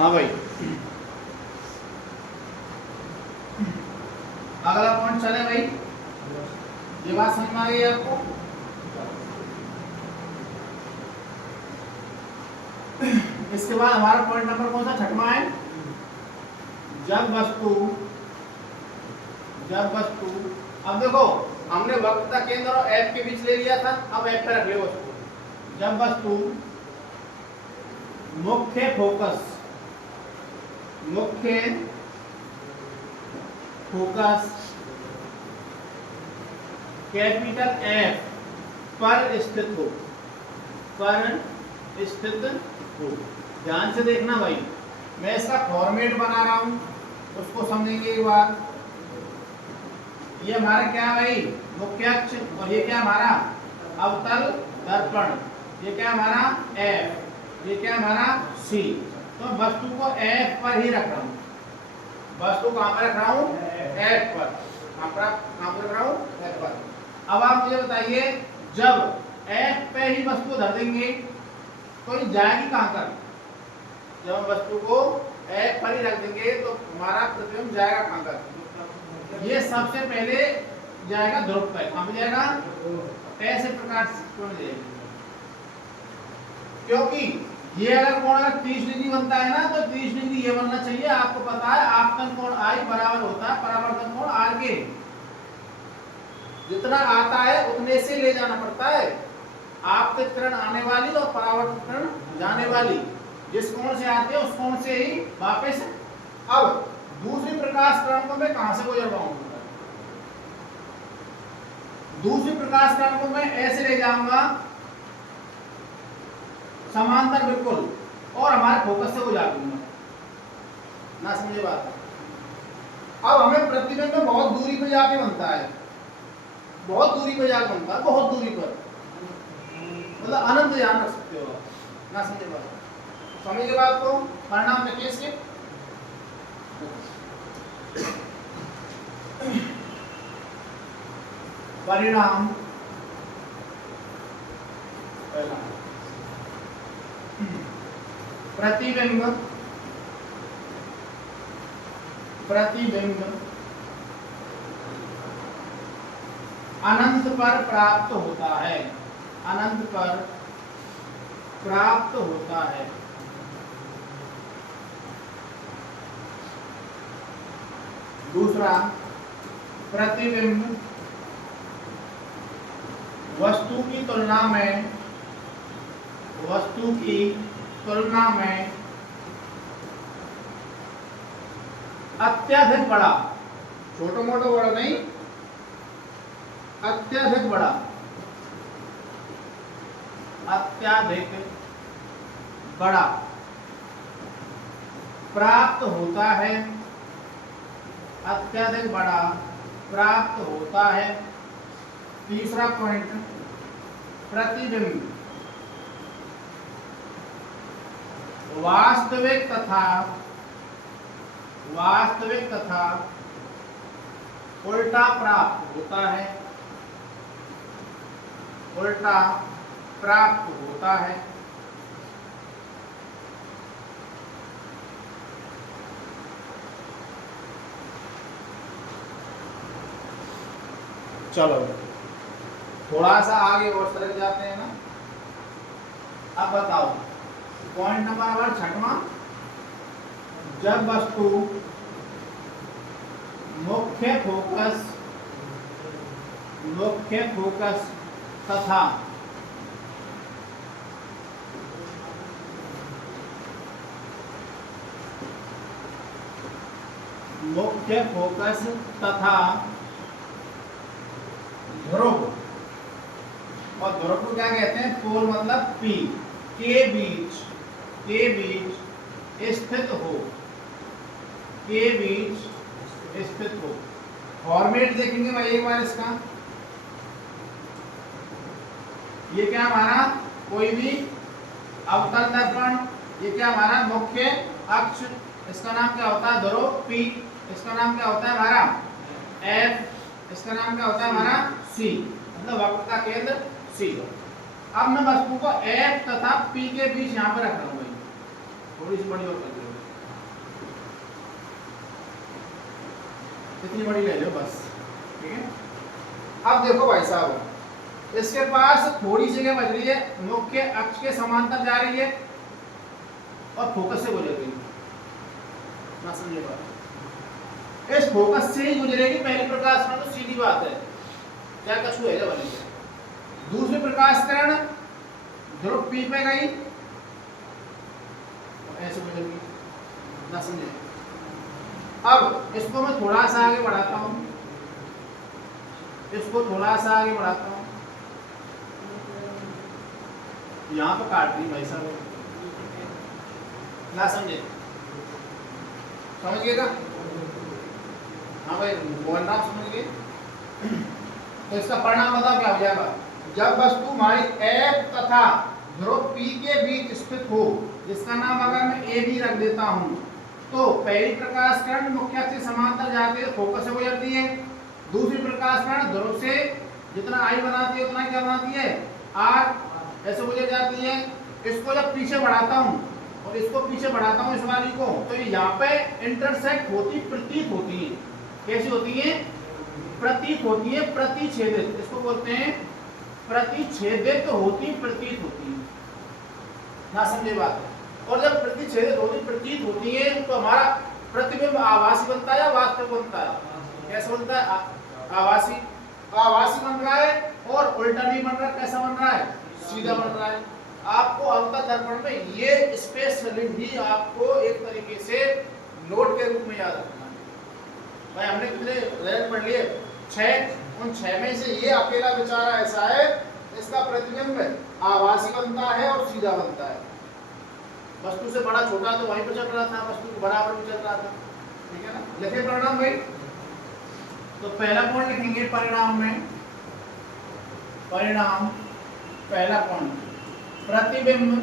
हाँ भाई, अगला पॉइंट चले भाई। ये बात समझ में आ गई आपको? इसके बाद हमारा पॉइंट नंबर कौन सा, छठवां है। जब वस्तु अब देखो, हमने वक्रता केंद्र और एफ के बीच ले लिया था, अब एफ पे रख ले उसको। जब वस्तु मुख्य फोकस कैपिटल एफ पर स्थित हो। ध्यान से देखना भाई, मैं इसका फॉर्मेट बना रहा हूं, उसको समझेंगे एक बार। ये हमारा क्या है भाई, मुख्य अक्ष, और ये क्या हमारा अवतल दर्पण, ये क्या हमारा एफ, ये क्या हमारा सी। तो वस्तु को एफ पर ही रख रहा हूं, वस्तु कहां पर रख रहा हूं, एफ पर। कहां पर रख रहा हूं, एफ पर। अब आप मुझे बताइए, जब एफ पे ही वस्तु धर देंगे तो ये जाएगी कहां तक। जब हम वस्तु को एफ पर ही रख देंगे तो हमारा प्रतिबिंब जाएगा कहां तक, ये सबसे पहले जाएगा ध्रुव पे। कहां जाएगा, ऐसे प्रकार से कोण जाएगा, क्योंकि ये अगर कोण अगर 30 डिग्री बनता है ना, तो 30 डिग्री ये बनना चाहिए। आपको पता है आपतन कोण आई बराबर होता है परावर्तन कोण आर के। जितना आता है उतने से ले जाना पड़ता है, आपतित किरण आने वाली और परावर्तित किरण जाने वाली, जिस कोण से आते हैं उस कोण से ही वापस। अब दूसरी प्रकाश किरण को मैं कहां से गुजरवाऊंगा, दूसरी प्रकाश किरण को मैं ऐसे ले जाऊंगा समांतर बिल्कुल, और हमारे फोकस से गुजार दूंगा। ना समझे बात। अब हमें प्रतिबिंब में बहुत दूरी पे जाके बनता है, बहुत दूरी पे जाके बनता है, बहुत दूरी पर, मतलब अनंत ध्यान रख सकते हो आप। ना समझे बात, समझिए बात को। परिणाम देखिए इसके, परिणाम पहला, प्रतिबिंब अनंत पर प्राप्त होता है, अनंत पर प्राप्त होता है। दूसरा, प्रतिबिंब वस्तु की तुलना में अत्यधिक बड़ा, छोटा मोटा बड़ा नहीं, अत्यधिक बड़ा, अत्यधिक बड़ा प्राप्त होता है, अत्यधिक बड़ा प्राप्त होता है। तीसरा पॉइंट, प्रतिबिंब वास्तविक तथा उल्टा प्राप्त होता है, उल्टा प्राप्त होता है। चलो थोड़ा सा आगे और सरक जाते हैं ना। अब बताओ पॉइंट नंबर हमारा छठवां, जब वस्तु मुख्य फोकस तथा ध्रुव, और ध्रुव को क्या कहते हैं, पोल मतलब पी के बीच स्थित हो, फॉर्मेट देखेंगे भाई एक बार इसका। ये क्या हमारा कोई भी अवतल दर्पण, ये क्या हमारा मुख्य अक्ष, इसका नाम क्या होता है ध्रुव पी, इसका नाम क्या होता है हमारा एफ, इसका नाम क्या होता है हमारा सी, मतलब वक्रता केंद्र सी। अब मैं वस्तु को एफ तथा पी के बीच यहाँ पर रख रहा हूँ भाई, थोड़ी सी बड़ी और कर दूंगा। इतनी बड़ी ले लो बस, ठीक है। अब देखो भाई साहब, इसके पास थोड़ी जगह बच रही है, मुख्य अक्ष के समांतर जा रही है और फोकस से गुजर रही है ना, समझे बात। इस फोकस से ही गुजरेगी पहली प्रकाश किरण, तो सीधी बात है, क्या कछु है जब बनेगी। दूसरी प्रकाश किरण ध्रुव P पे गई, ऐसे गुजरेगी ना, समझे। अब इसको मैं थोड़ा सा आगे बढ़ाता हूं, इसको थोड़ा सा आगे बढ़ाता हूं, यहाँ पे काट दी भाई साहब ना, समझे, समझिएगा। हाँ भाई बोल रहा समझ गए। तो इसका परिणाम बताओ क्या हो जाएगा। जब वस्तु हमारी F तथा ध्रुव P के बीच स्थित हो, जिसका नाम अगर मैं A भी रख देता हूँ, तो पहली प्रकाश किरण मुख्य अक्ष से समांतर जाती है, फोकस से गुजरती है। दूसरी प्रकाश किरण ध्रुव से जितना I बनाती है उतना क्या बनाती है, R, ऐसे गुजर जाती है। इसको जब पीछे बढ़ाता हूँ और इसको पीछे बढ़ाता हूँ इस वाली को, तो ये यहाँ पे इंटरसेक्ट होती, प्रतीत होती है। कैसी होती है, प्रतीत होती है, प्रतिच्छेदित, इसको बोलते हैं प्रतिच्छेदित होती, प्रतीत होती है ना, समझे बात। और जब प्रतिच्छेदित होती, प्रतीत होती है, तो हमारा प्रतिबिंब आभासी बनता है या वास्तविक बनता है, कैसा बनता है, आभासी, आभासी बन रहा है। और उल्टा नहीं बन रहा, कैसा बन रहा है, सीधा बन रहा है। आपको अंतर दर्पण में ये स्पेशली भी आपको एक तरीके से नोट के रूप में याद रखना है। भाई हमने कितने लेवल पढ़ लिए, 6, उन 6 में से ये अकेला बेचारा ऐसा है, इसका प्रतिबिंब आभासी बनता है और सीधा बनता है। वस्तु से बड़ा छोटा तो वहीं पर चल रहा था, वस्तु के बराबर भी चल रहा था, ठीक है ना। लिखे परिणाम भाई, तो पहला पॉइंट लिखेंगे परिणाम में, परिणाम पहला पॉइंट प्रतिबिंब,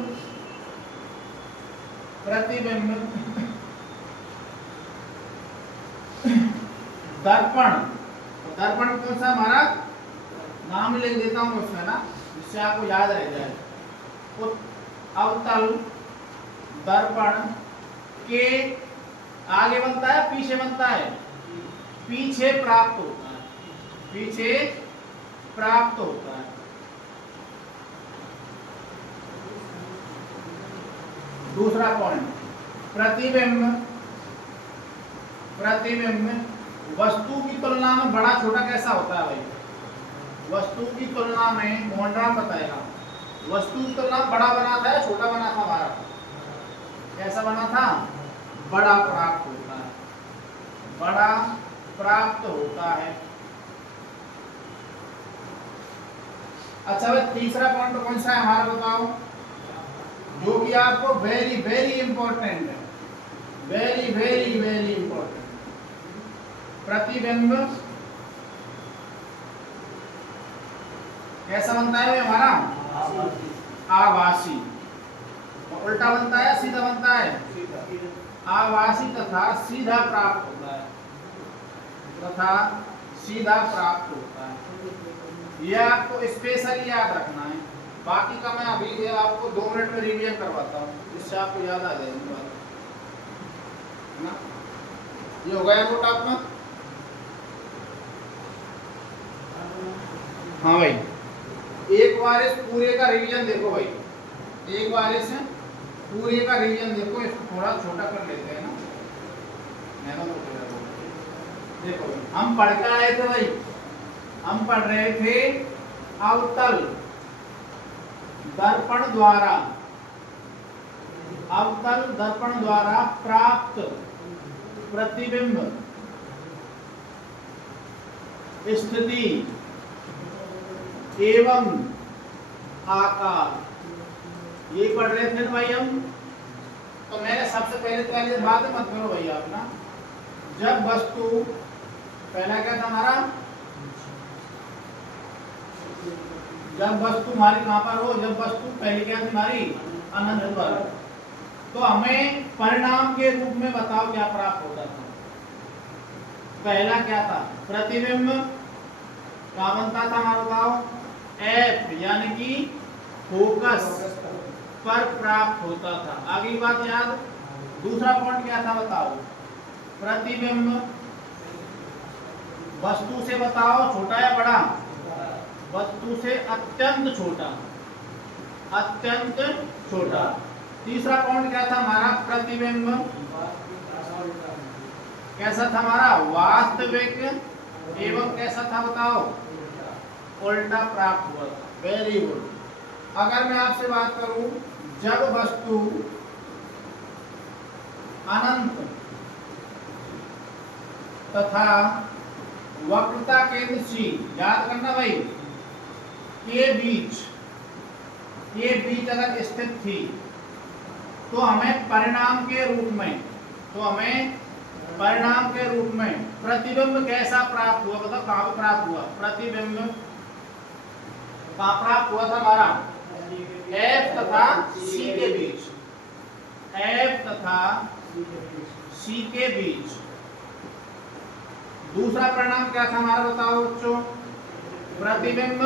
प्रतिबिंब दर्पण, दर्पण कौन सा हमारा नाम लिख देता हूं उसमें ना, जिससे आपको याद रह जाए। अवतल दर्पण के आगे बनता है, पीछे बनता है, पीछे प्राप्त होता है, पीछे प्राप्त होता है। दूसरा पॉइंट प्रतिबिंब, प्रतिबिंब वस्तु की तुलना में बड़ा छोटा कैसा होता है भाई, वस्तु की तुलना में, मोहनराम बताएगा, वस्तु की तुलना बड़ा बना था या छोटा बना था हमारा, कैसा बना था, बड़ा प्राप्त होता है, बड़ा प्राप्त होता है। अच्छा भाई तीसरा पॉइंट कौन सा है हमारा बताओ, जो कि आपको वेरी वेरी इंपॉर्टेंट है, वेरी वेरी वेरी इंपॉर्टेंट। प्रतिबिंब कैसा बनता है हमारा, आभासी, और उल्टा बनता है सीधा बनता है, आभासी तथा सीधा प्राप्त होता है, तथा सीधा प्राप्त होता है। यह आपको स्पेशली याद रखना है, बाकी का मैं अभी आपको 2 मिनट में रिवीजन करवाता हूँ, जिससे आपको याद आ जाएगी बात, है ना। ये हो गया नोट आपका। हाँ भाई एक बार इस पूरे का रिवीजन देखो भाई, एक बार इस पूरे का रिवीजन देखो, इसको थोड़ा छोटा कर लेते हैं ना, देखो हम पढ़ के आए थे भाई, हम पढ़ रहे थे अवतल दर्पण द्वारा, अवतल दर्पण द्वारा प्राप्त प्रतिबिंब स्थिति एवं आकार, ये पढ़ रहे थे भाई हम। तो मैंने सबसे पहले बात मत करो भाई आप ना, जब वस्तु, पहला क्या था हमारा, जब वस्तु हमारी कहां पर हो, जब वस्तु पहले क्या थी हमारी, अनंत पर, तो हमें परिणाम के रूप में बताओ क्या प्राप्त होता था। पहला क्या था, प्रतिबिंब क्या बनता था हमारा बताओ, F यानी कि फोकस पर प्राप्त होता था। आगे की बात याद। दूसरा पॉइंट क्या था बताओ, प्रतिबिंब वस्तु से बताओ छोटा या बड़ा? वस्तु से अत्यंत छोटा, अत्यंत छोटा। तीसरा पॉइंट क्या था हमारा? प्रतिबिंब कैसा था हमारा? वास्तविक एवं कैसा था बताओ? उल्टा प्राप्त हुआ था। Very good. अगर मैं आपसे बात करूं, जब वस्तु अनंत तथा वक्रता केंद्र सी, याद करना भाई, के बीच अगर स्थित थी तो हमें परिणाम के रूप में, प्रतिबिंब कैसा प्राप्त हुआ? बताओ कहां प्राप्त हुआ? प्रतिबिंब कहां प्राप्त हुआ था हमारा? F तथा C के बीच, F तथा C के बीच। दूसरा परिणाम क्या था हमारा बताओ बच्चों? प्रतिबिंब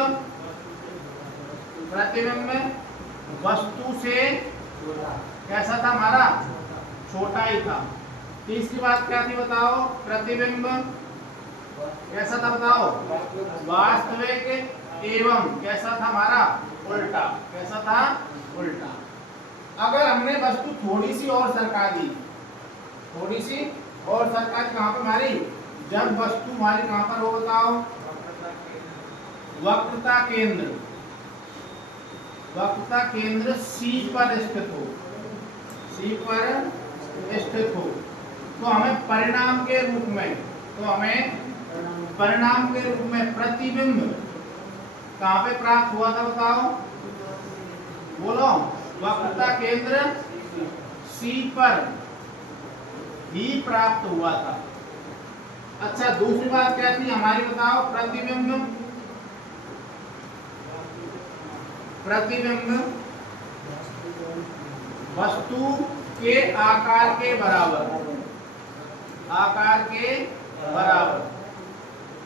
वस्तु से कैसा था हमारा? छोटा ही था। तीसरी बात क्या थी बताओ? प्रतिबिंब कैसा था बताओ? वास्तविक एवं कैसा था हमारा? उल्टा। कैसा था? उल्टा। अगर हमने वस्तु थोड़ी सी और सरका दी, कहां पर हमारी? जब वस्तु हमारी कहां पर हो बताओ? वक्रता केंद्र C पर स्थित हो, तो हमें परिणाम के रूप में, प्रतिबिंब कहां पे प्राप्त हुआ था बताओ? बोलो। वक्रता केंद्र C पर ही प्राप्त हुआ था। अच्छा, दूसरी बात क्या थी हमारी बताओ? प्रतिबिंब वस्तु के आकार के बराबर।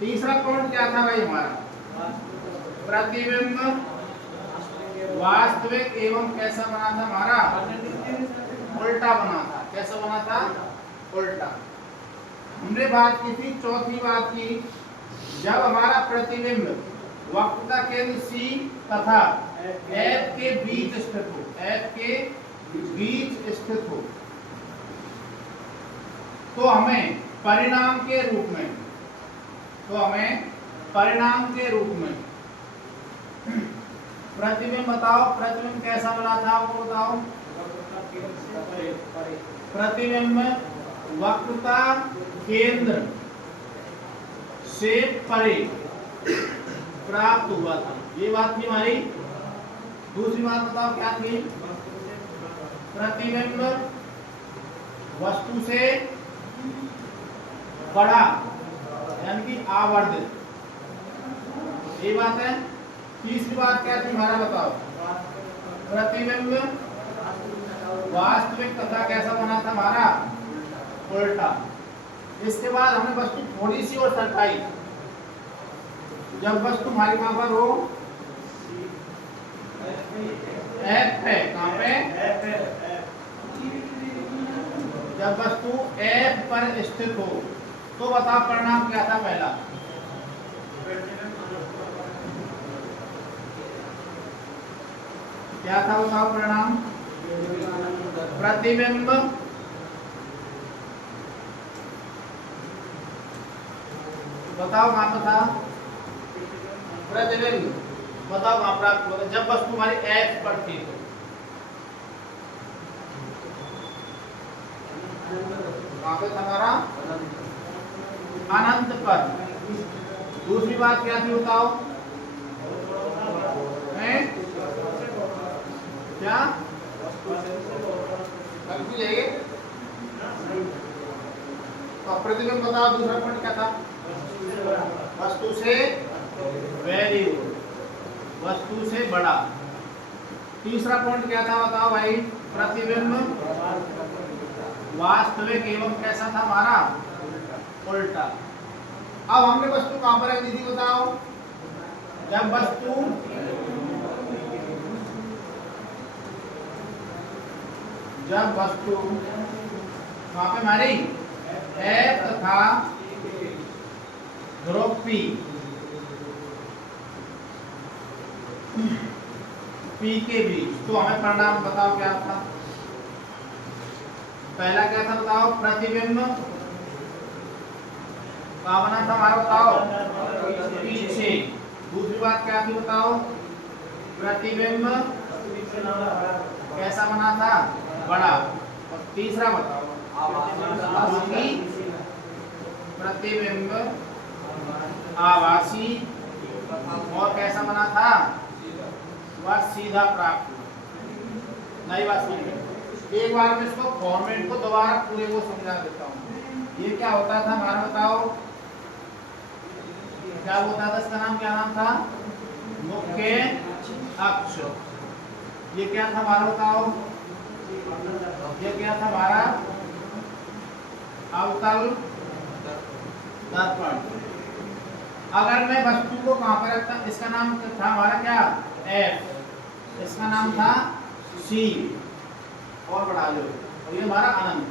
तीसरा पॉइंट क्या था भाई हमारा? प्रतिबिंब वास्तविक एवं कैसा बना था हमारा? उल्टा बना था। कैसा बना था? उल्टा। हमने बात की थी, चौथी बात की, जब हमारा प्रतिबिंब वक्रता केंद्र C तथा F के बीच स्थित हो, तो हमें परिणाम के रूप में प्रतिबिंब बताओ। प्रतिबिंब कैसा बना था आपको बताओ? प्रतिबिंब वक्रता केंद्र से परे प्राप्त हुआ था। ये बात थी हमारी। दूसरी बात बताओ क्या थी? प्रतिबिंब वस्तु से बड़ा यानी कि आवर्धित, ये बात है। तीसरी बात क्या थी हमारा बताओ? प्रतिबिंब वास्तविक तथा कैसा बना था हमारा? उल्टा। इसके बाद हमने वस्तु थोड़ी सी और सरकाई। जब वस्तु हमारी कहां पर हो? F पे। कहां पे? जब वस्तु F पर स्थित हो, तो बताओ परिणाम क्या था पहला? क्या था बताओ परिणाम? प्रतिबिंब बताओ कहां पर था? प्रतिबिंब बताओ कहां प्राप्त हुआ? जब वस्तु हमारी F पर थी तो कहां पे था हमारा? अनंत पर। दूसरी बात क्या थी बताओ? क्या प्रतिबिंब बताओ। दूसरा पॉइंट क्या था? वस्तु से, वेरी गुड, वस्तु से बड़ा। तीसरा पॉइंट क्या था बताओ भाई? प्रतिबिंब वास्तविक एवं कैसा था हमारा? उल्टा। अब हमने वस्तु कहां पर है दीदी बताओ? जब वस्तु कहां पे हमारी? F तथा ध्रुव P के बीच, तो हमें परिणाम बताओ क्या था। पहला क्या था बताओ, प्रतिबिंब कहाँ बना था हमारा बताओ, पीछे। दूसरी बात क्या थी बताओ, प्रतिबिंब कैसा बना था, बड़ा। और तीसरा बताओ, क्योंकि प्रतिबिंब आभासी और कैसा बना था, वह सीधा प्राप्त। नई बात सुनिए, एक बार मैं इसको फॉर्मेट को दोबारा पूरे को समझा देता हूँ। ये क्या होता था हमारा बताओ, क्या होता था, इसका नाम क्या नाम था, मुख्य अक्ष। ये क्या था हमारा बताओ, ये क्या था हमारा, अवतल दर्पण। अगर मैं वस्तु को कहां पर रखता, इसका नाम था हमारा क्या, F, इसका नाम था C, और बढ़ा लो, और ये हमारा अनंत।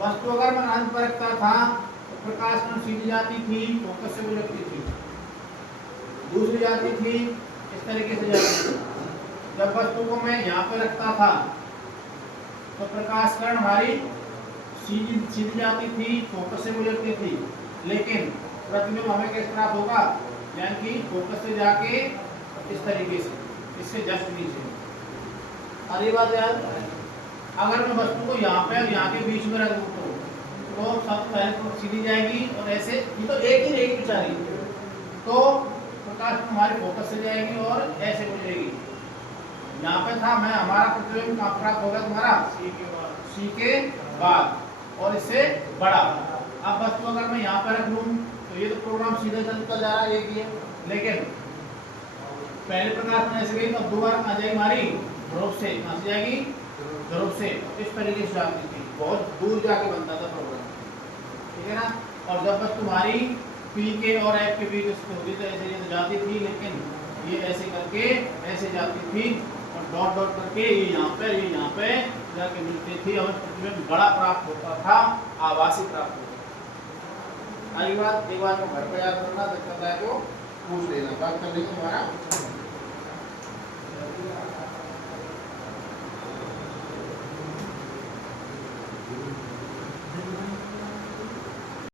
वस्तु अगर मैं अनंत पर रखता था तो प्रकाश किरण सीधी जाती थी, फोकस से गुजरती थी। दूसरी जाती थी, इस तरीके से जाती थी। जब वस्तु को मैं यहाँ पे रखता था तो प्रकाश किरण हमारी सीधी जाती थी, फोकस से गुजरती थी। लेकिन प्रतिबिंब हमें किस तरह होगा, यानी कि फोकस से जाके इस तरीके से, इससे जस्ट नीचे। अरे बात यार, अगर मैं वस्तु को यहाँ पे और यहाँ के बीच में रख दूँ तो सब पहले तो सीधी जाएगी, और ऐसे ये तो एक ही रहेगी बेचारी, तो प्रकाश हमारे फोकस से जाएगी और ऐसे गुजरेगी। यहाँ पे था मैं, हमारा प्रतिबिंब कहाँ प्राप्त होगा तुम्हारा, C के बाद, और इससे बड़ा। अब वस्तु अगर मैं यहाँ पर रख लूँ तो ये तो प्रोग्राम सीधे चलता जा रहा है, एक ही है। लेकिन पहले प्रकाश में ऐसे गई, तो दोबारा आ जाएगी हमारी ध्रुव से, कहाँ से जाएगी, ध्रुव से। इस तरीके से जाती थी, बहुत दूर जाके बनता था प्रोग्राम, ठीक है ना। और जब बस तुम्हारी P के और F के बीच होती तो ऐसे ये जाती थी, लेकिन ये ऐसे करके ऐसे जाती थी, और डॉट डॉट करके ये यहाँ पे जाके मिलती थी। हमें प्रतिबिंब बड़ा प्राप्त होता था, आभासी प्राप्त होता था। अगली बात, एक बार को घर पे याद करना, दिक्कत है तो पूछ लेना, बात करने को हमारा